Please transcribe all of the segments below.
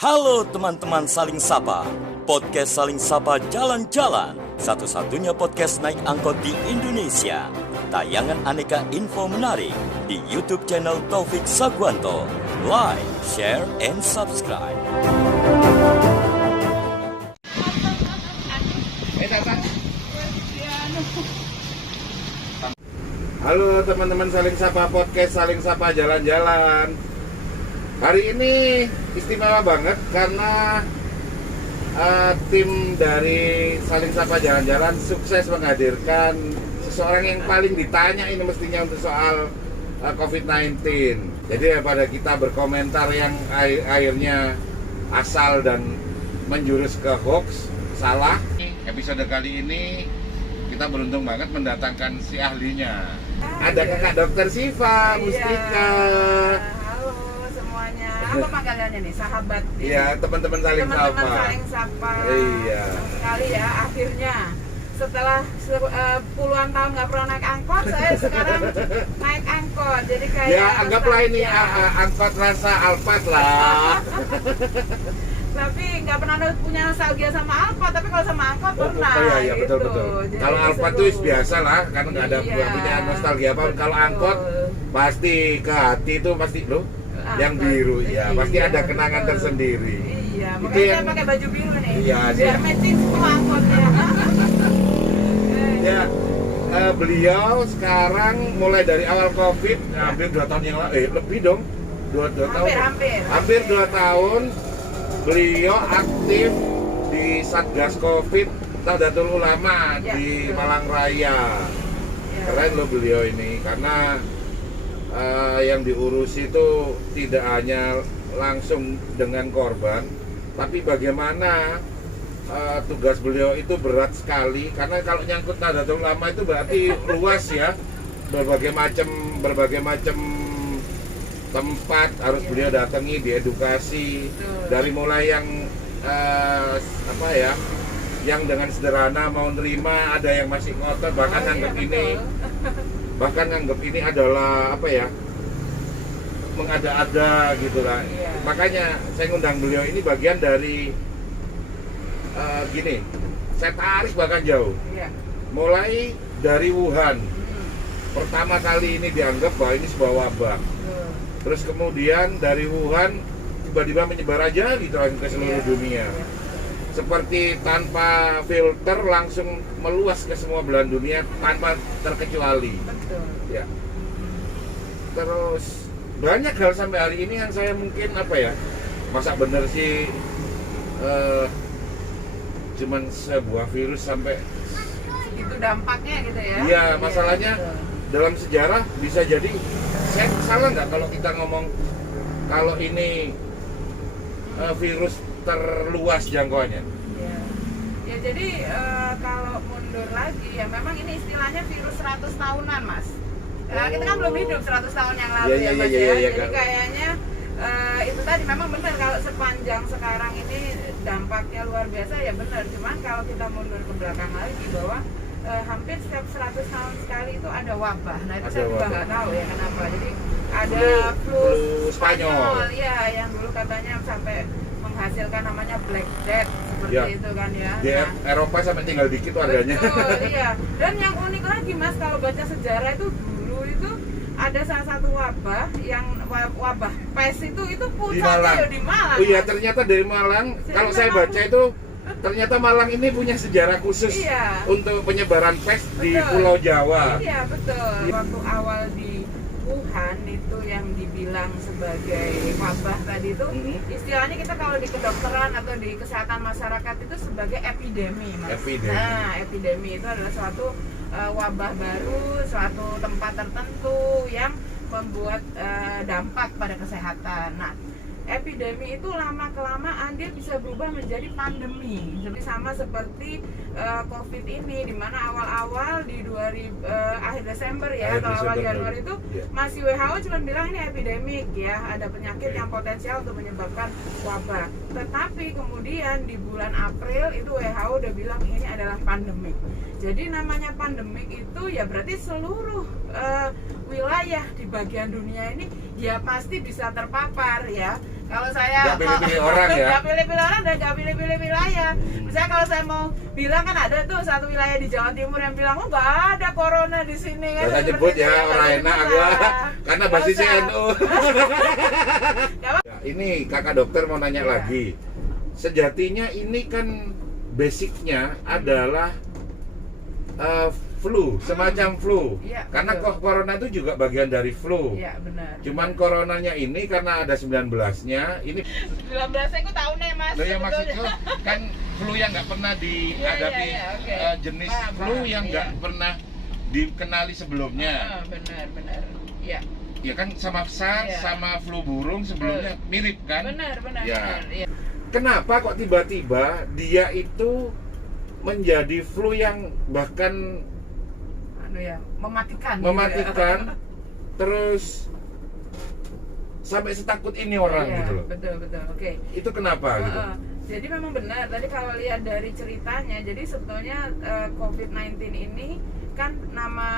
Halo teman-teman Saling Sapa, podcast Saling Sapa Jalan-Jalan, satu-satunya podcast naik angkot di Indonesia. Tayangan aneka info menarik di YouTube channel Taufik Sagwanto. Like, share, and subscribe. Halo teman-teman Saling Sapa podcast Saling Sapa Jalan-Jalan. Hari ini istimewa banget karena tim dari Saling Sapa Jalan-Jalan sukses menghadirkan seseorang yang paling ditanya ini mestinya untuk soal COVID-19. Jadi daripada kita berkomentar yang akhirnya asal dan menjurus ke hoax, salah. Episode kali ini kita beruntung banget mendatangkan si ahlinya. Ada kakak dokter Siva Mustika. Apa panggilannya nih? Sahabat. Iya, teman-teman Saling Sapa. Teman-teman Saling Sapa. Iya. Senang sekali ya, akhirnya setelah puluhan tahun nggak pernah naik angkot, saya sekarang naik angkot. Jadi kayak ya anggaplah ini angkot rasa Alphard lah. Tapi nggak pernah punya nostalgia sama Alphard, tapi kalau sama angkot pernah. Oh iya, gitu. betul. Jadi Kalau Alphard tuh biasa lah, karena nggak ada punya nostalgia apa. Kalau angkot pasti ke hati itu pasti loh. Yang biru ya, pasti ada kenangan tersendiri. Iya, itu makanya yang saya pakai baju biru nih. Iya, biar matching semua angkotnya. Ya, beliau sekarang mulai dari awal COVID hampir 2 tahun yang lalu, lebih dong, 2 tahun. Hampir 2 tahun beliau aktif di Satgas COVID Nahdlatul Ulama ya, di betul. Malang Raya. Ya. Keren loh beliau ini karena yang diurus itu tidak hanya langsung dengan korban, tapi bagaimana tugas beliau itu berat sekali karena kalau nyangkut Nahdlatul Ulama itu berarti luas ya, berbagai macam tempat harus beliau datangi, diedukasi. Dari mulai yang yang dengan sederhana mau nerima, ada yang masih ngotot bahkan nganggap ini adalah mengada-ada gitu lah. Iya. Makanya saya ngundang beliau ini bagian dari gini, saya tarik bahkan jauh. Iya. Mulai dari Wuhan, pertama kali ini dianggap bahwa ini sebuah wabah. Terus kemudian dari Wuhan tiba-tiba menyebar aja gitu ke seluruh dunia. Seperti tanpa filter langsung meluas ke semua belahan dunia tanpa terkecuali. Betul. Ya. Terus banyak hal sampai hari ini yang saya mungkin masa bener sih cuman sebuah virus sampai Itu dampaknya gitu ya. iya, masalahnya dalam sejarah bisa jadi saya salah nggak kalau kita ngomong kalau ini virus terluas jangkauannya. Ya jadi kalau mundur lagi ya memang ini istilahnya virus 100 tahunan mas. Kita kan belum hidup 100 tahun yang lalu ya mas ya. Jadi kayaknya itu tadi memang benar kalau sepanjang sekarang ini dampaknya luar biasa ya benar. Cuman kalau kita mundur ke belakang lagi bahwa hampir setiap 100 tahun sekali itu ada wabah. Nah itu saya juga nggak tahu ya kenapa. Jadi ada flu Spanyol ya yang dulu katanya sampai menghasilkan namanya Black Death seperti itu kan ya. Di Eropa sampai tinggal dikit warganya. Betul, iya. Dan yang unik lagi mas kalau baca sejarah itu dulu itu ada salah satu wabah yang wabah pes itu pusatnya di Malang. Oh iya, ternyata dari Malang. Kalau saya baca itu ternyata Malang ini punya sejarah khusus untuk penyebaran pes di Pulau Jawa. Iya betul. Waktu awal di Wuhan itu yang dibilang sebagai wabah tadi itu istilahnya kita kalau di kedokteran atau di kesehatan masyarakat itu sebagai epidemi mas. Nah epidemi itu adalah suatu wabah baru, suatu tempat tertentu yang membuat dampak pada kesehatan. Nah epidemi itu lama-kelamaan dia bisa berubah menjadi pandemi. Jadi sama seperti COVID ini, di mana awal-awal di akhir Desember ya atau awal Januari itu masih WHO cuma bilang ini epidemik ya, ada penyakit yang potensial untuk menyebabkan wabah. Tetapi kemudian di bulan April itu WHO udah bilang ini adalah pandemik. Jadi namanya pandemik itu ya berarti seluruh wilayah di bagian dunia ini ya pasti bisa terpapar ya. Kalau saya nggak pilih-pilih orang ya. Nggak pilih-pilih orang dan nggak pilih-pilih wilayah. Misalnya kalau saya mau bilang kan ada tuh satu wilayah di Jawa Timur yang bilang oh nggak ada corona di sini kan. Gak usah nyebut ya, orang enak gua karena basisnya NU. Ya, ini kakak dokter mau nanya lagi. Sejatinya ini kan basicnya adalah flu, semacam flu. Iya, karena betul. corona itu juga bagian dari flu. Iya benar. Cuman coronanya ini karena ada 19-nya, ini 19 aku tahu nih Mas. loh yang maksudku kan flu yang nggak pernah dihadapi Iya, oke. Jenis Paham, flu paham, yang nggak iya. pernah dikenali sebelumnya. Benar. Iya. Ya kan sama SARS, Iya. sama flu burung sebelumnya mirip kan? Benar. Ya. Iya. Kenapa kok tiba-tiba dia itu menjadi flu yang bahkan Mematikan. mematikan, terus sampai setakut ini orang Iya, gitu loh. Betul. Oke. Itu kenapa gitu? Jadi memang benar. Tadi kalau lihat dari ceritanya, jadi sebetulnya COVID-19 ini kan nama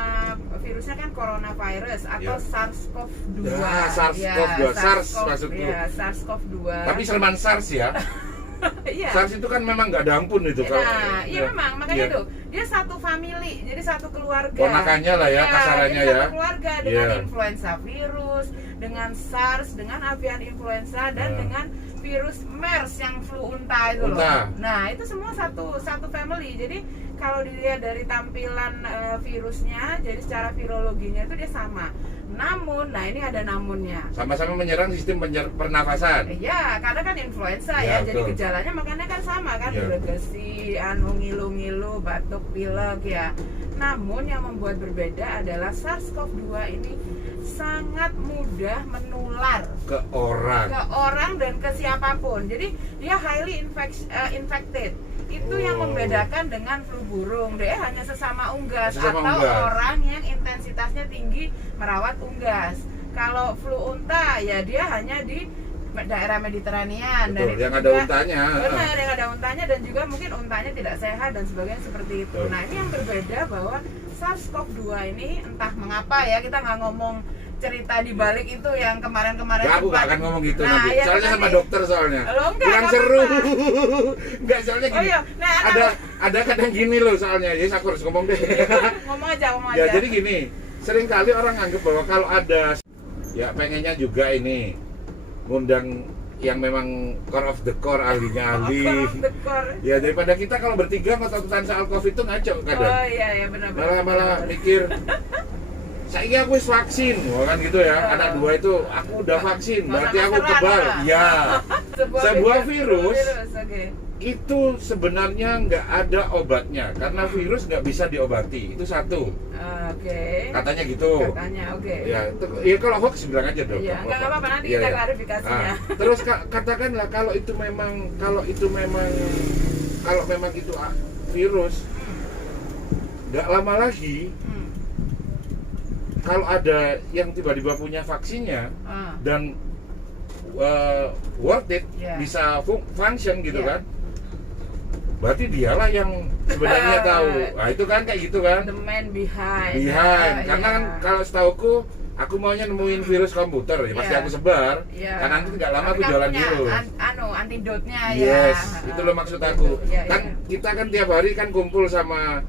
virusnya kan coronavirus atau Ya. SARS-CoV-2. Ya, SARS-CoV-2, SARS maksudku. Ya, SARS-CoV-2. Tapi Salman SARS ya. Iya. SARS itu kan memang nggak ada ampun itu kalau. Nah, iya ya. memang makanya Iya. itu dia satu family, jadi satu keluarga. Ponakannya lah ya, kasarannya jadi ya. Satu keluarga dengan Iya. influenza virus, dengan SARS, dengan avian influenza dan Iya. dengan virus MERS yang flu unta itu loh. Unta. Nah, itu semua satu family. Jadi kalau dilihat dari tampilan virusnya, jadi secara virologinya itu dia sama. Namun, nah ini ada namunnya. Sama-sama menyerang sistem pernafasan. Iya, karena kan influenza Ya, ya, jadi betul. gejalanya makanya kan sama kan, Ya. delegasi, ngilu-ngilu, batuk, pilek ya. Namun yang membuat berbeda adalah SARS-CoV-2 ini sangat mudah menular Ke orang. ke orang dan ke siapapun. Jadi dia highly infected. Itu yang Oh. membedakan dengan flu burung. Dia hanya sesama unggas Sesama atau unggas. orang yang intensitasnya tinggi merawat unggas. Kalau flu unta ya dia hanya di daerah Mediterranean. Dan Betul, itu yang ada juga- untanya. Benar, yang ada untanya dan juga mungkin untanya tidak sehat dan sebagainya seperti itu. Betul. Nah, ini yang berbeda bahwa SARS-CoV-2 ini entah mengapa ya, kita nggak ngomong cerita di balik itu yang kemarin-kemarin. Nggak, aku nggak sempat- akan ngomong gitu Nah, nanti. ya, Soalnya sama nanti. dokter soalnya. Loh, enggak, Kurang nggak seru. apa-apa. Enggak, soalnya Oh gini. iya, nah Ada kadang gini loh soalnya. Jadi aku harus ngomong deh. ngomong aja. Ya jadi gini, sering kali orang anggap bahwa kalau ada ya pengennya juga ini ngundang yang memang core of the core, ahlinya ahli. Dekor. Ya daripada kita kalau bertiga ngotot-ngototan soal covid itu ngaco kadang. Oh iya benar. Malah mikir saya aku wis vaksin, wah kan gitu ya. Anak dua itu aku udah vaksin, berarti aku kebal. Ya. Sebuah virus oke. itu sebenarnya nggak ada obatnya karena virus nggak bisa diobati. Itu satu. Oke. Katanya gitu. Katanya oke. Ya, ya kalau hoax bilang aja dong. Iya, nggak apa-apa nanti Iya, kita iya. klarifikasinya. Terus katakanlah kalau memang itu virus, nggak lama lagi Hmm. kalau ada yang tiba-tiba punya vaksinnya Ah. dan worth it, Iya. bisa function gitu Iya. kan, berarti dialah yang sebenarnya tahu. Nah itu kan kayak gitu kan. The man behind. Behind, Ah, karena iya. kan kalau setauku aku maunya nemuin virus komputer ya pasti Iya. aku sebar. Iya. Karena nanti nggak lama Tapi aku kan jualan punya virus. antidotnya ya. Yes, itu loh maksud aku. Iya, Kan iya. kita kan tiap hari kan kumpul sama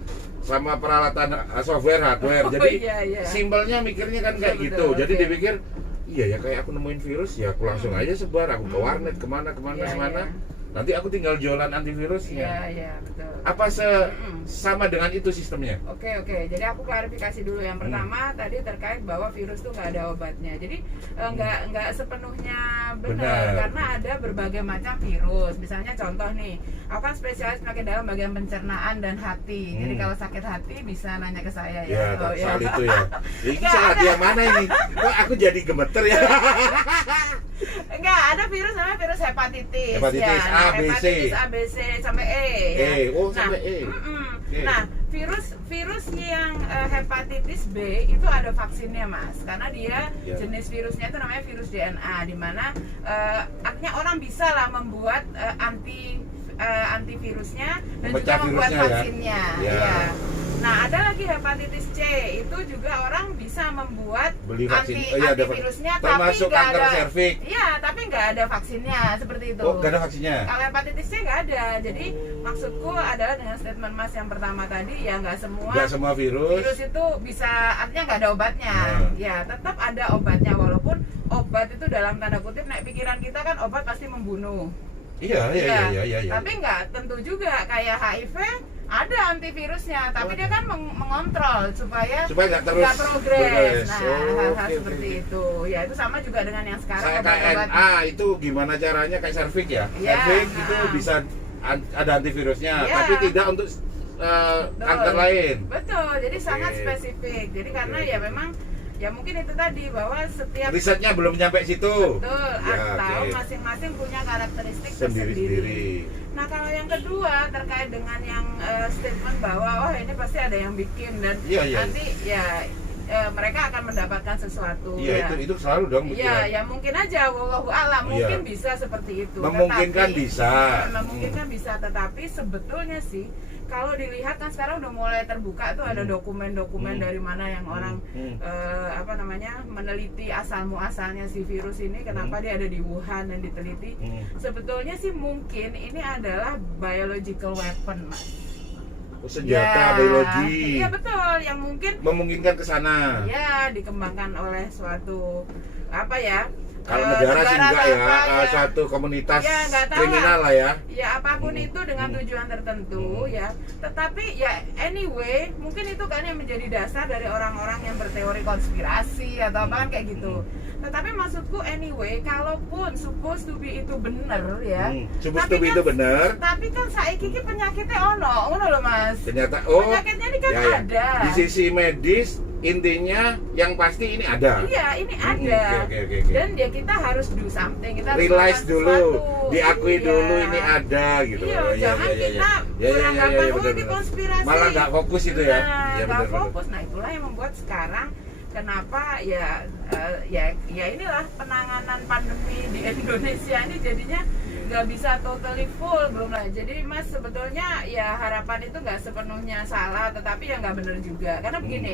peralatan software, hardware. Oh, Jadi iya. simpelnya mikirnya kan kayak Betul, gitu. betul, Jadi oke. dipikir iya ya kayak aku nemuin virus ya aku langsung aja sebar, aku ke warnet kemana Iya, semana. iya. Nanti aku tinggal jualan antivirusnya. Iya, betul. Apa sama dengan itu sistemnya? Oke. Jadi aku klarifikasi dulu. Yang pertama tadi terkait bahwa virus tuh nggak ada obatnya. Jadi nggak sepenuhnya benar Benar. karena ada berbagai macam virus. Misalnya contoh nih, aku kan spesialis penyakit dalam bagian pencernaan dan hati. Jadi kalau sakit hati bisa nanya ke saya ya. Ya, soal itu ya. Ini Nggak salah ada. yang mana ini? Kok aku jadi gemeter ya? Enggak, ada virus namanya virus hepatitis. Hepatitis ya. A, B, C. Hepatitis A, B, C sampai E. Ya. Sampai E. Oke. Nah, virus yang hepatitis B itu ada vaksinnya, Mas. Karena dia Ya. jenis virusnya itu namanya virus DNA, di mana artinya orang bisa lah membuat antivirusnya dan Memecah juga membuat virusnya ya. vaksinnya. Ya. Ya. Nah, ada lagi hepatitis C, itu juga orang bisa membuat Beli vaksin. Oh, iya, ada antivirusnya, tapi termasuk nggak kanker ada. serviks. Iya, tapi nggak ada vaksinnya seperti itu. Oh, nggak ada vaksinnya. Kalau hepatitis C nggak ada. Jadi maksudku adalah dengan statement Mas yang pertama tadi, ya nggak semua virus itu bisa, artinya nggak ada obatnya. Ya, tetap ada obatnya, walaupun obat itu dalam tanda kutip, nek pikiran kita kan obat pasti membunuh. Iya. Tapi nggak tentu juga, kayak HIV ada antivirusnya, tapi dia kan mengontrol supaya nggak terus progres. Nah, hal-hal oke. seperti itu. Ya, itu sama juga dengan yang sekarang Saya obat-obat. KNA itu gimana caranya kayak serviks ya? Iya, Serviks itu bisa ada antivirusnya, Iya. tapi tidak untuk kanker lain. Betul, jadi Oke. sangat spesifik. Jadi karena ya memang ya mungkin itu tadi bahwa setiap Risetnya belum nyampe situ. betul Ya, atau oke. masing-masing punya karakteristik Sendiri-sendiri. Nah, kalau yang kedua terkait dengan yang statement bahwa oh ini pasti ada yang bikin dan Iya. nanti ya mereka akan mendapatkan sesuatu. Iya, itu selalu dong. Iya, pikiran. ya mungkin aja wallahu a'lam, mungkin Iya. bisa seperti itu. Memungkinkan Tetapi- bisa. Memungkinkan bisa, tetapi sebetulnya sih kalau dilihat kan sekarang udah mulai terbuka tuh ada dokumen-dokumen dari mana yang orang meneliti asal muasalnya si virus ini, kenapa dia ada di Wuhan dan diteliti. Sebetulnya sih mungkin ini adalah biological weapon, Mas. Senjata biologi Iya betul, yang mungkin memungkinkan ke sana. ya dikembangkan oleh suatu apa ya? Kalau negara sih enggak ya, apa, suatu komunitas Ya, nggak tahu kriminal lah ya. ya apapun itu dengan tujuan tertentu ya, tetapi ya anyway mungkin itu kan yang menjadi dasar dari orang-orang yang berteori konspirasi atau apa kan kayak gitu. Tetapi maksudku anyway, kalaupun supposed to be itu bener ya, Supposed tapi to be kan- itu bener. tapi kan saiki iki penyakitnya ngono loh Mas. Ternyata Penyakitnya ini kan ada. Di sisi medis intinya yang pasti ini ada. Iya, ini ada. Oke. Dan ya kita harus do something, kita harus Realize melakukan dulu, sesuatu. diakui Iya. dulu ini ada gitu. Iya, Oh, jangan kita beranggapan oh ini bener. konspirasi. Malah nggak fokus itu ya. Nah, Iya, nggak bener. fokus. Nah, itulah yang membuat sekarang kenapa ya inilah penanganan pandemi di Indonesia ini jadinya nggak bisa totally full belum lah. Jadi Mas sebetulnya ya harapan itu nggak sepenuhnya salah, tetapi ya nggak benar juga. Karena begini,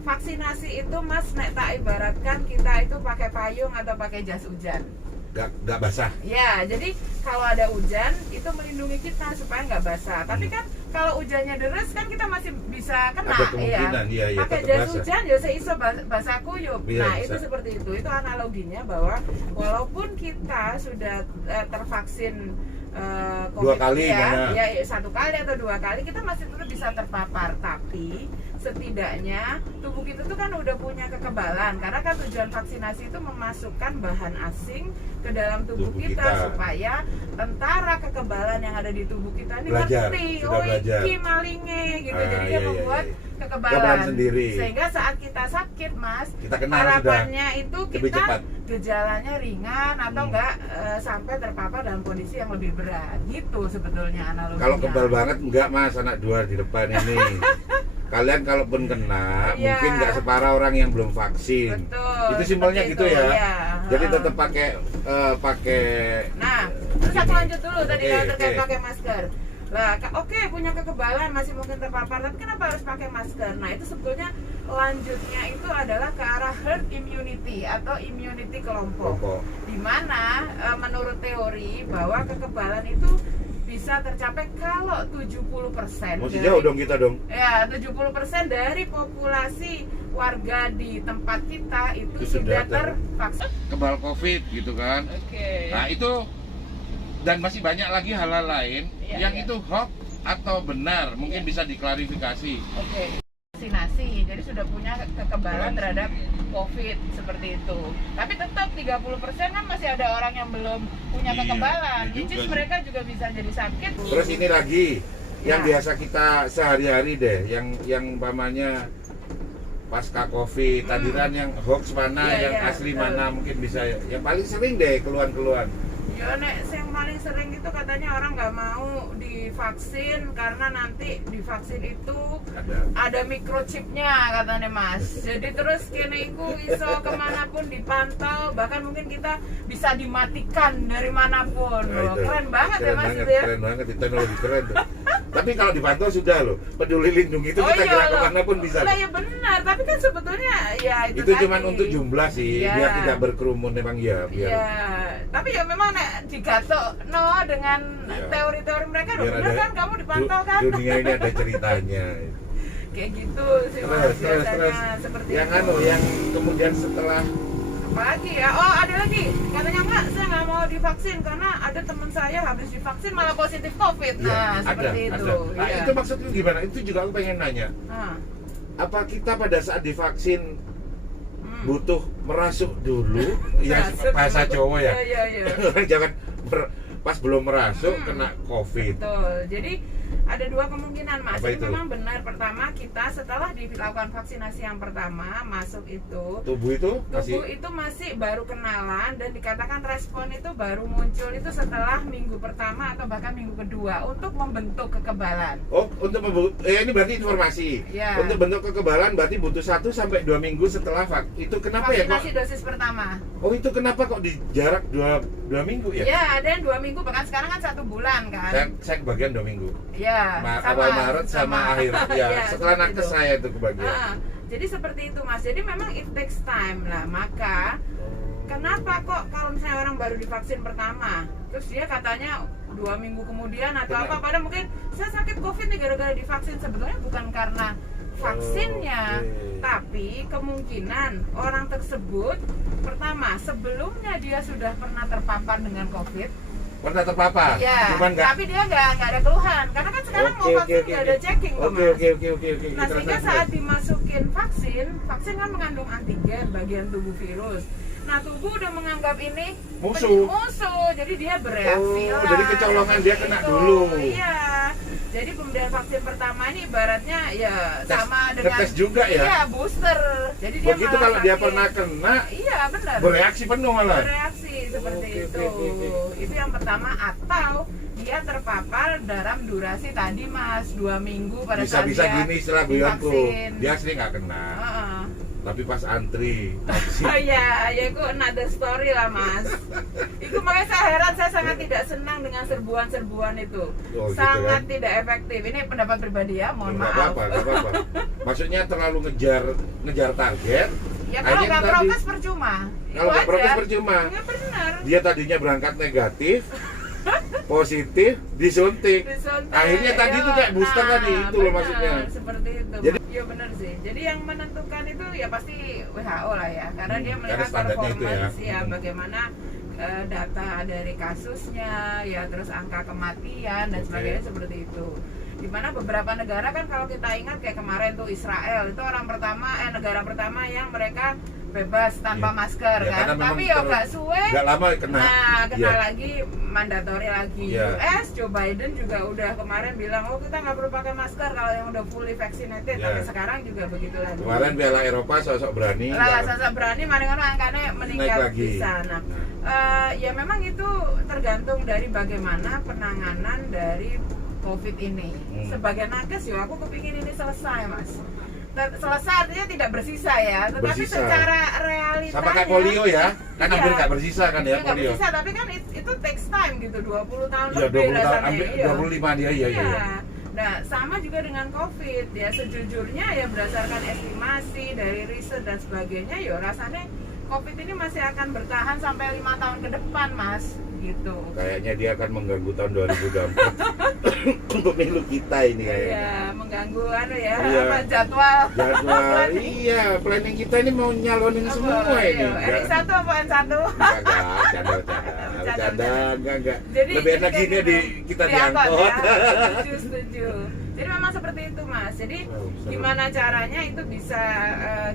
vaksinasi itu Mas nek tak ibaratkan kita itu pakai payung atau pakai jas hujan. Nggak basah. Ya, jadi kalau ada hujan itu melindungi kita supaya nggak basah. Tapi kan kalau hujannya deras kan kita masih bisa kena. Ada kemungkinan, iya, Pakai tetap jas basah. hujan ya seiso basah kuyup. Iya, Nah, bisa. itu seperti itu. Itu analoginya bahwa walaupun kita sudah tervaksin Dua kali ya, mana? ya satu kali atau dua kali kita masih tetap bisa terpapar, tapi setidaknya tubuh kita tuh kan udah punya kekebalan karena kan tujuan vaksinasi itu memasukkan bahan asing ke dalam tubuh kita supaya tentara kekebalan yang ada di tubuh kita ini Belajar, ngerti sudah belajar. iki malinge gitu. Ah, Jadi dia iya, membuat iya. kekebalan Kekebalan sendiri. sehingga saat kita sakit Mas, Kita kenal harapannya itu lebih kita cepat. gejalanya ringan atau enggak sampai terpapar dalam kondisi yang lebih berat gitu sebetulnya analoginya. Kalau kebal banget enggak Mas, anak dua di depan ini. Kalian kalaupun kena, Iya. mungkin nggak separah orang yang belum vaksin. Betul, Itu simpelnya seperti gitu itu, ya. iya. Jadi Heeh. tetap pakai. Nah, terus aku lanjut dulu tadi Oke, kalau terkait oke. pakai masker. Lah, oke punya kekebalan masih mungkin terpapar, tapi kenapa harus pakai masker? Nah, itu sebetulnya lanjutnya itu adalah ke arah herd immunity atau immunity kelompok. Di mana menurut teori bahwa kekebalan itu bisa tercapai kalau 70% Masih jauh dong kita dong. Ya, 70% dari populasi warga di tempat kita itu sudah Itu sudah tervaksin. Kebal COVID gitu kan. Oke. Nah itu dan masih banyak lagi hal-hal lain Iya, yang iya. itu hoax atau benar, mungkin bisa diklarifikasi. Oke. Vaksinasi, jadi sudah punya kekebalan terhadap COVID seperti itu. Tapi tetap 30% kan masih ada orang yang belum punya Iya, kekebalan. iya Which juga is sih. mereka juga bisa jadi sakit. Terus ini lagi yang Ya. biasa kita sehari-hari deh, yang umpamanya pasca COVID, tadiran yang hoax mana, Iya, yang iya, asli betul. mana mungkin bisa. Yang paling sering deh keluhan-keluhan. Ya nek yang paling sering itu katanya orang nggak mau divaksin karena nanti divaksin itu ada microchipnya katanya Mas. Jadi terus kene iku iso kemanapun dipantau, bahkan mungkin kita bisa dimatikan dari manapun. Nah, Loh, itu. keren banget ya Mas itu ya. Keren banget, itu teknologi keren tuh. Tapi kalau dipantau sudah loh, peduli lindungi itu kita gerak kemana pun bisa. Lah ya benar, tapi kan sebetulnya ya itu cuma untuk jumlah sih, biar tidak berkerumun memang ya. Iya, tapi ya memang digatok dengan teori-teori mereka benar kan kamu dipantau kan. Dunia ini ada ceritanya. Kayak gitu sih Mas, biasanya seperti yang itu. Yang kemudian setelah apa lagi ya? Oh ada lagi, katanya enggak, saya nggak mau divaksin karena ada teman saya habis divaksin malah positif COVID. Nah seperti itu. Nah, itu maksudnya gimana? Itu juga aku pengen nanya. Apa kita pada saat divaksin butuh merasuk dulu? Ya bahasa Jawa ya. Jangan pas belum merasuk kena COVID. Betul. Jadi ada dua kemungkinan Mas. Apa Jadi itu? memang benar, pertama kita setelah dilakukan vaksinasi yang pertama masuk itu Tubuh itu masih baru kenalan dan dikatakan respon itu baru muncul itu setelah minggu pertama atau bahkan minggu kedua untuk membentuk kekebalan. Oh, ini berarti informasi. Ya. Untuk bentuk kekebalan berarti butuh 1 sampai 2 minggu setelah itu kenapa vaksinasi ya kok? dosis pertama. Oh, itu kenapa kok di jarak 2 minggu ya? Ya, ada yang 2 minggu, bahkan sekarang kan 1 bulan kan. Saya kebagian 2 minggu. Ya, Awal Maret sama akhir. Ya, setelah nakes itu. saya itu kebagian. Jadi seperti itu Mas. Jadi memang it takes time lah. Maka kenapa kok kalau misalnya orang baru divaksin pertama, terus dia katanya 2 minggu kemudian atau apa, padahal mungkin saya sakit COVID nih gara-gara divaksin. Sebetulnya bukan karena vaksinnya, tapi kemungkinan orang tersebut pertama sebelumnya dia sudah pernah terpapar dengan COVID. Pernah terpapar? Ya, Cuman tapi dia nggak ada keluhan karena kan sekarang mau vaksin nggak ada checking Mas. Oke. Nah sehingga saat dimasukin vaksin kan mengandung antigen bagian tubuh virus. Nah tubuh udah menganggap ini musuh, jadi dia bereaksi lah. Jadi kecolongan dia kena dulu. Iya. Jadi pemberian vaksin pertama ini ibaratnya ya sama dengan tes juga ya? Iya, booster. Jadi dia begitu kalau dia pernah kena, iya benar. Bereaksi penuh malah. Bereaksi seperti itu. Itu yang pertama, atau dia terpapar dalam durasi tadi Mas 2 minggu pada saat bisa gini setelah bulanku. Dia asli nggak kena. Tapi pas antri oh ya itu another story lah Mas. Itu makanya saya heran, saya sangat tidak senang dengan serbuan-serbuan itu. Sangat gitu, tidak efektif. Ini pendapat pribadi ya, mohon maaf. Gak apa-apa. Maksudnya terlalu ngejar target. Ya kalau nggak prokes percuma. Kalau nggak prokes percuma. Ya benar. Dia tadinya berangkat negatif, positif, disuntik. Akhirnya tadi itu kayak booster tadi itu loh maksudnya. Seperti itu. Jadi, ya benar sih. Jadi yang menentukan itu ya pasti WHO lah ya, karena dia melihat itu performance ya. Bagaimana data dari kasusnya, ya terus angka kematian dan sebagainya seperti itu. Dimana beberapa negara kan kalau kita ingat kayak kemarin tuh Israel itu negara pertama yang mereka bebas tanpa masker kan, tapi ya nggak suwe, nggak lama kena. Nah lagi mandatori lagi. US Joe Biden juga udah kemarin bilang kita nggak perlu pakai masker kalau yang udah fully vaccinated, tapi sekarang juga begitu lagi. Kemarin Piala Eropa sosok berani. Sosok berani, mana angkanya meningkat di sana. Ya memang itu tergantung dari bagaimana penanganan dari COVID ini. Sebagai nakes ya aku kepingin ini selesai Mas. Selesai artinya tidak bersisa ya, tetapi secara realitanya sama kayak polio ya, kan hampir nggak bersisa kan ya polio. Bersisa, tapi kan itu takes time gitu, 20 tahun ya, lebih 20 tahun, 25 dia iya. Nah sama juga dengan COVID ya, sejujurnya ya berdasarkan estimasi dari riset dan sebagainya ya rasanya COVID ini masih akan bertahan sampai 5 tahun ke depan Mas, gitu. Kayaknya dia akan mengganggu tahun 2024 pemilu kita ini kayaknya. Iya, mengganggu apa jadwal. Iya, planning kita ini mau nyalonin semua ini. N1 apa N1? Enggak. Jadi lebih enak gini kita diangkut. Ya. Setuju. Jadi memang seperti itu Mas. Jadi gimana caranya itu bisa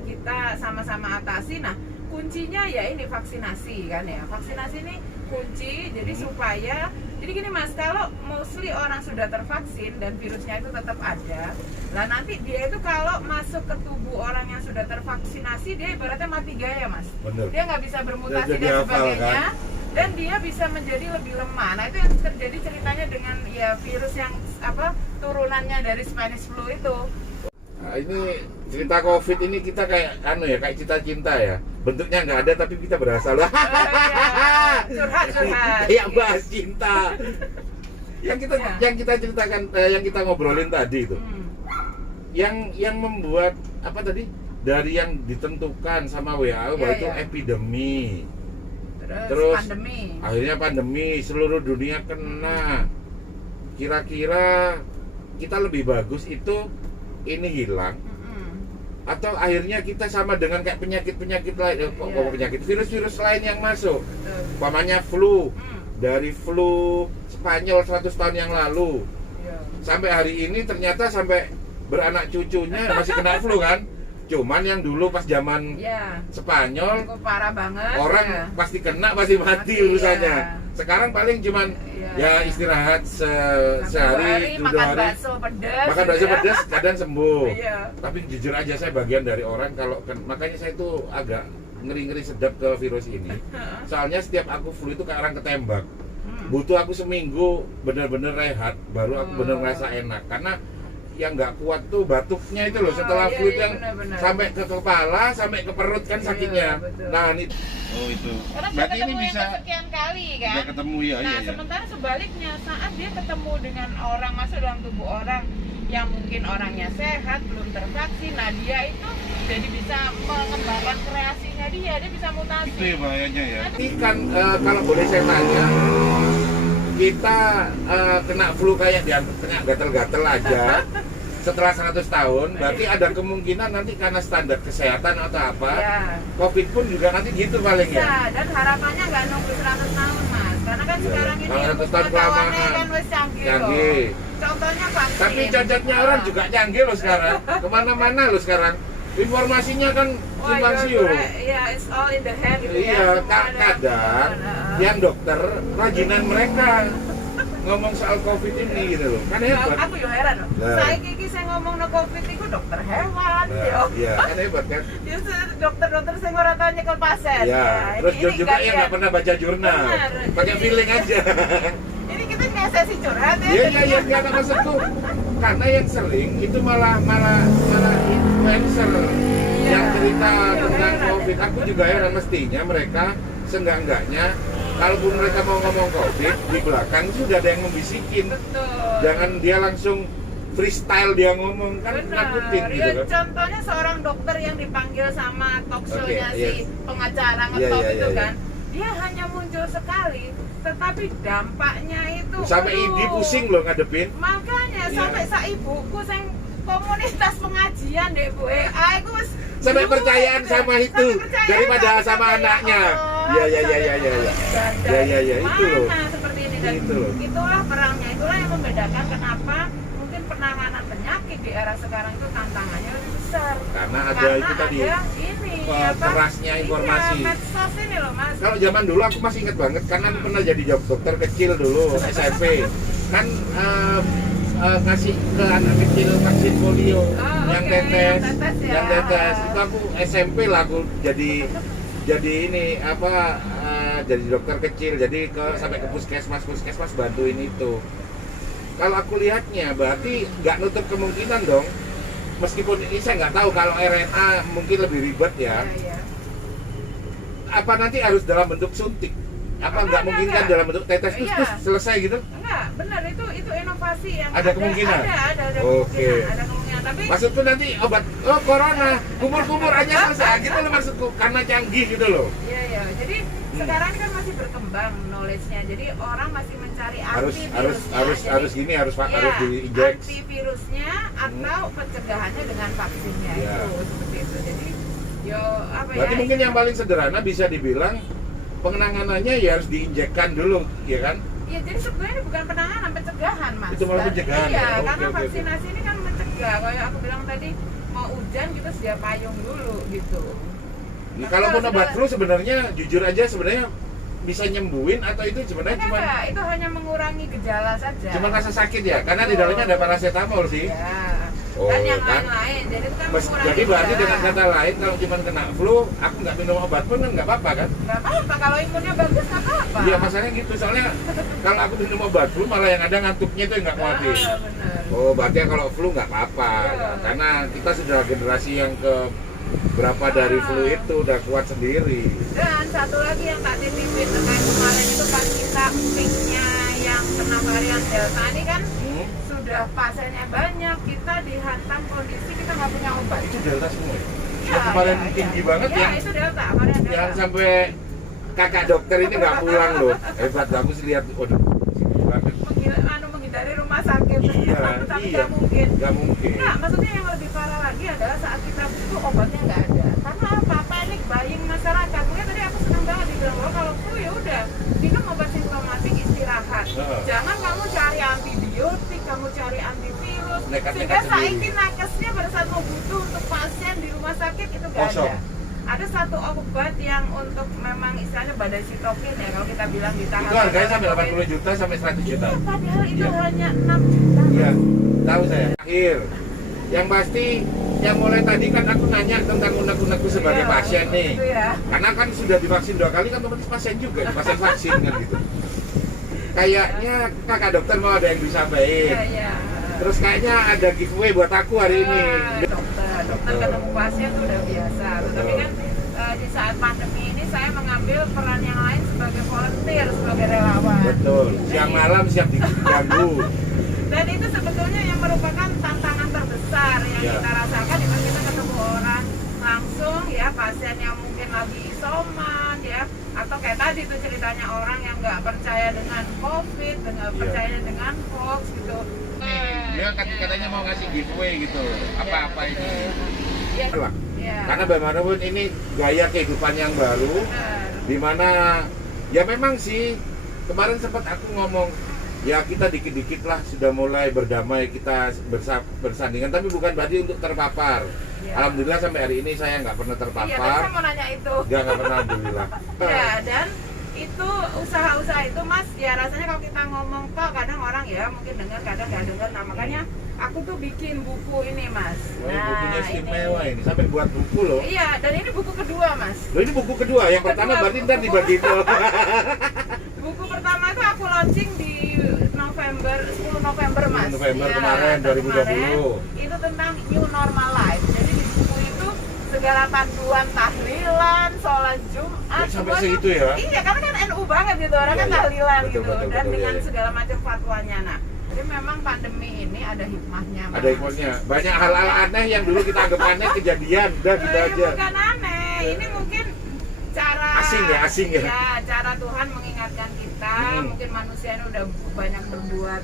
kita sama-sama atasi. Nah, kuncinya ya ini vaksinasi kan ya. Vaksinasi ini kunci, jadi supaya jadi gini Mas, kalau mostly orang sudah tervaksin dan virusnya itu tetap ada, lah nanti dia itu kalau masuk ke tubuh orang yang sudah tervaksinasi dia ibaratnya mati gaya Mas. Bener. Dia nggak bisa bermutasi dan sebagainya kan? Dan dia bisa menjadi lebih lemah. Nah itu yang terjadi ceritanya dengan ya virus yang turunannya dari Spanish flu itu. Nah, ini cerita COVID ini kita kayak kayak cinta-cinta ya. Bentuknya nggak ada tapi kita berasa lah. Curhat. Kayak bahas cinta. yang kita ceritakan, yang kita ngobrolin tadi itu, yang membuat apa tadi, dari yang ditentukan sama WHO bahwa itu epidemi, terus pandemi, akhirnya pandemi, seluruh dunia kena. Kira-kira kita lebih bagus itu ini hilang, atau akhirnya kita sama dengan kayak penyakit-penyakit lain, penyakit virus-virus lain yang masuk, umpamanya flu, dari flu Spanyol 100 tahun yang lalu sampai hari ini ternyata sampai beranak cucunya masih kena flu kan. Cuman yang dulu pas zaman Spanyol cukup parah banget, orang pasti kena, pasti mati urusannya. Sekarang paling cuman ya istirahat sehari, 2 hari, makan bakso pedas, kadang sembuh. Tapi jujur aja saya bagian dari orang kalau makanya saya itu agak ngeri-ngeri sedap ke virus ini. Soalnya setiap aku flu itu kayak orang ketembak. Butuh aku seminggu bener-bener rehat, baru aku bener ngerasa enak. Karena yang nggak kuat tuh batuknya itu loh, setelah flu itu yang bener. sampai ke kepala, sampai ke perut kan sakitnya. Nah ini, itu. Karena Berarti ketemu ini yang bisa kesekian kali kan. udah ketemu ya, Nah, iya. sementara sebaliknya saat dia ketemu dengan orang, masuk dalam tubuh orang yang mungkin orangnya sehat, belum tervaksin, nah dia itu jadi bisa mengembangkan kreasinya dia bisa mutasi. Itu ya bahayanya ya. ini kan kalau boleh saya tanya, kita kena flu kayak kena gatel-gatel aja setelah 100 tahun, berarti ada kemungkinan nanti karena standar kesehatan atau apa, COVID pun juga nanti gitu paling ya. Dan harapannya nggak nunggu 100 tahun mas, karena kan sekarang ini 100 tahun kelamaan. kan wis canggih Canggih. loh. Contohnya vaksin. Tapi cocoknya orang juga canggih loh sekarang, kemana-mana loh sekarang. Informasinya kan simpang siur. Iya, it's all in the hand gitu Iya, ya. kadang yang dokter rajinan mereka ngomong soal COVID ini gitu loh. Kan hebat. Aku yo heran loh. Nah. Saya kiki saya ngomong no COVID itu dokter hewan yo. Iya, kan hebat kan. Ya dokter-dokter saya ora tau nyekel pasien. Ya, terus juga yang nggak pernah baca jurnal, Benar. pakai feeling aja. Ini kita kayak sesi curhat ya. Iya, nggak ada maksudku. Karena yang sering itu malah influencer yang cerita tentang COVID. Aku juga heran, mestinya mereka seenggak-enggaknya kalaupun mereka mau ngomong COVID, di belakang sudah ada yang membisikin. Betul. Jangan dia langsung freestyle dia ngomong, kan nakutin gitu Ya, kan. contohnya seorang dokter yang dipanggil sama talk show-nya Oke, si pengacara Iya, ngetop iya, itu iya. kan. Dia hanya muncul sekali, tetapi dampaknya itu Sampai aduh. Idi pusing loh ngadepin. Makanya Iya. sampai saibuku sing komunitas pengajian deh Bu. Aku wis Sampai dulu, percayaan sama itu sampai percayaan daripada sampai sama sampai, anaknya. ya Iya, Allah, iya. sampai Iya, itu loh. mana seperti ini dan Itu loh. itulah perangnya, itulah yang membedakan kenapa mungkin penanganan penyakit di era sekarang itu tantangannya lebih besar. Karena ada itu tadi, ada ini kerasnya informasi. Iya, medsos ini loh Mas. Kalau zaman dulu aku masih ingat banget karena aku pernah jadi dokter kecil dulu SMP. Kan ngasih ke anak kecil vaksin polio, yang oke, tetes, yang tetes, ya. Itu aku SMP lah, aku jadi ini apa, jadi dokter kecil, jadi sampai ke puskesmas bantuin itu. Kalau aku lihatnya berarti nggak nutup kemungkinan dong, meskipun ini saya nggak tahu kalau RNA mungkin lebih ribet ya. Iya. Apa nanti harus dalam bentuk suntik? Apa nggak mungkin kan enggak. dalam bentuk tetes terus Iya. selesai gitu? Enggak, benar itu inovasi yang Ada kemungkinan? Ada Oke. kemungkinan, ada kemungkinan. Tapi Maksudku nanti obat corona, kumur-kumur aja selesai gitu loh maksudku, karena canggih gitu loh. iya. Jadi sekarang kan masih berkembang knowledge-nya. Jadi orang masih mencari Harus antivirusnya. harus gini harus Iya, diinjek. antivirusnya atau pencegahannya dengan vaksinnya Iya. itu seperti itu. Jadi yo apa Berarti ya? mungkin yang paling sederhana bisa dibilang penanganannya ya harus diinjekkan dulu, ya kan? Iya, jadi sebenarnya bukan penanganan, pencegahan mas. Itu malah pencegahan Iya, ya? Oke, karena oke. vaksinasi ini kan mencegah. Kayak aku bilang tadi, mau hujan kita sedia payung dulu gitu. Nah, kalaupun obat flu sebenarnya jujur aja sebenarnya bisa nyembuhin atau itu sebenarnya cuma Enggak, itu hanya mengurangi gejala saja. rasa sakit ya? Karena di dalamnya ada paracetamol sih. Ya. Oh, Dan yang kan? lain-lain. Jadi itu kan mengurangi Jadi berarti gejala. dengan kata lain kalau cuma kena flu, aku nggak minum obat pun kan nggak apa-apa kan? Nggak apa-apa, kalau imunnya bagus nggak apa-apa. Iya masalahnya gitu, soalnya kalau aku minum obat flu malah yang ada ngantuknya itu yang nggak kuatin. Benar. Oh berarti kalau flu nggak apa-apa, Iya. karena kita sudah generasi yang ke berapa dari flu itu udah kuat sendiri. Dan satu lagi yang tak titipin terkait kemarin itu pas kita peaknya yang kena varian Delta ini kan sudah pasiennya banyak, kita dihantam kondisi kita nggak punya obat. Itu Delta semua ya? Ya, kemarin ya, tinggi ya. banget ya, yang itu Delta, varian Delta. yang sampai kakak dokter ini nggak pulang loh. Hebat, aku sih lihat, waduh, banget. Menghindari rumah sakit. Iya, Tapi iya. nggak mungkin. Nggak mungkin. Nah, maksudnya yang lebih parah lagi adalah saat kita butuh obatnya nggak ada. Karena apa? Panik buying masyarakat. Mungkin tadi aku senang banget dibilang bahwa kalau flu ya udah minum obat simptomatik, istirahat. Jangan kamu cari antibiotik, kamu cari antivirus. Nekat-nekat Sehingga sendiri. saiki nakesnya pada saat mau butuh untuk pasien di rumah sakit itu nggak Kosong. ada. Ada satu obat yang untuk memang istilahnya badai sitokin ya kalau kita bilang di tangan. Itu harganya sampai 80 juta sampai 100 juta. Iya, padahal itu Iya. hanya 6 juta. Iya, tahu saya. Akhir. Yang pasti yang mulai tadi kan aku nanya tentang unek-unekku sebagai Iya, pasien nih. itu ya. Karena kan sudah divaksin 2 kali kan otomatis pasien juga, pasien vaksin kan gitu. Kayaknya kakak dokter mau ada yang disampaikan. Iya, iya. Terus kayaknya ada giveaway buat aku hari ini. Dokter ketemu pasien itu udah biasa. Tapi kan di saat pandemi ini saya mengambil peran yang lain sebagai volunteer, sebagai relawan. Betul. Siang malam siap diganggu. Dan itu sebetulnya yang merupakan tantangan terbesar yang Ya. kita rasakan dimana kita ketemu orang langsung ya, pasien yang mungkin lagi isoman ya, atau kayak tadi tuh ceritanya orang yang nggak percaya dengan COVID, nggak Ya. percaya dengan hoax gitu. Dia katanya mau ngasih giveaway gitu. Apa-apa ini? Ya. Lah. Ya. Karena bagaimanapun ini gaya kehidupan yang baru. Benar. Dimana ya memang sih kemarin sempat aku ngomong ya kita dikit-dikit lah sudah mulai berdamai, kita bersandingan, tapi bukan berarti untuk terpapar. Ya. Alhamdulillah sampai hari ini saya nggak pernah Iya, tapi terpapar. saya mau nanya itu. Nggak pernah, alhamdulillah. Ya, dan itu usaha-usaha itu Mas, ya rasanya kalau kita ngomong kok kadang orang ya mungkin dengar kadang nggak dengar. Nah makanya aku tuh bikin buku ini Mas. Wah, ini bukunya istimewa ini, sampai buat buku loh. Iya, dan ini buku kedua Mas. Loh, ini buku kedua, yang pertama Kedua, berarti ntar dibagi ke Buku pertama itu aku launching di November, 10 November Mas. 10 November Iya, kemarin, 2020. kemarin. Itu tentang new normal life. Jadi di buku itu segala panduan tahlilan, sholat Jumat, Ya, sampai semuanya- segitu ya? Iya, karena kan NU banget gitu, orang Iya, kan iya. tahlilan Betul, gitu, betul, dan betul, dengan iya, iya. segala macam fatwanya. Nah, jadi memang pandemi ini ada hikmahnya. Mas. ada hikmahnya. Banyak hal-hal aneh yang dulu kita anggap aneh kejadian, udah gitu Eh, aja. bukan aneh, ini mungkin cara Asing ya? Ya, cara Tuhan mengingatkan kita. Mungkin manusia ini udah banyak berbuat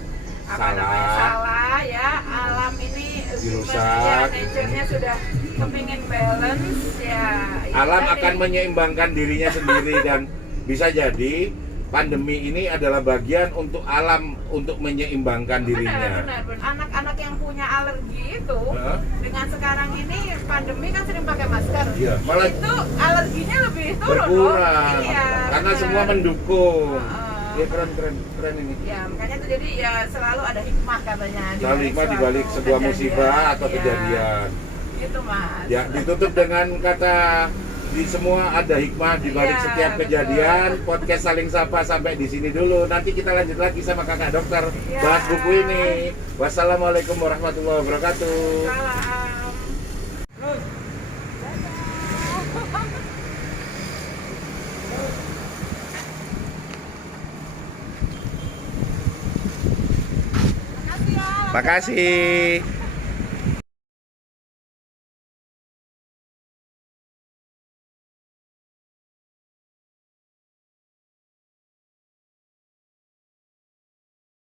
salah ya. Alam ini Dirusak. nature-nya sudah kepingin balance ya. Alam Tadi. akan menyeimbangkan dirinya sendiri dan bisa jadi pandemi ini adalah bagian untuk alam untuk menyeimbangkan dirinya. Benar. Anak-anak yang punya alergi itu Hah? dengan dengan sekarang ini pandemi kan sering pakai masker. Iya, malah itu alerginya lebih turun berkurang loh. Iya, karena benar. semua mendukung. Heeh. Ya keren ini. Ya, makanya itu jadi ya selalu ada hikmah katanya di Selalu balik hikmah di suatu balik sebuah kejadian. musibah atau Iya, kejadian. Gitu Mas. Ya, ditutup dengan kata di semua ada hikmah di balik Iya, setiap betul. kejadian. Podcast Saling Sapa sampai di sini dulu. Nanti kita lanjut lagi sama kakak dokter Iya. bahas buku ini. Wassalamualaikum warahmatullahi wabarakatuh. Salam. Makasih ya. Makasih.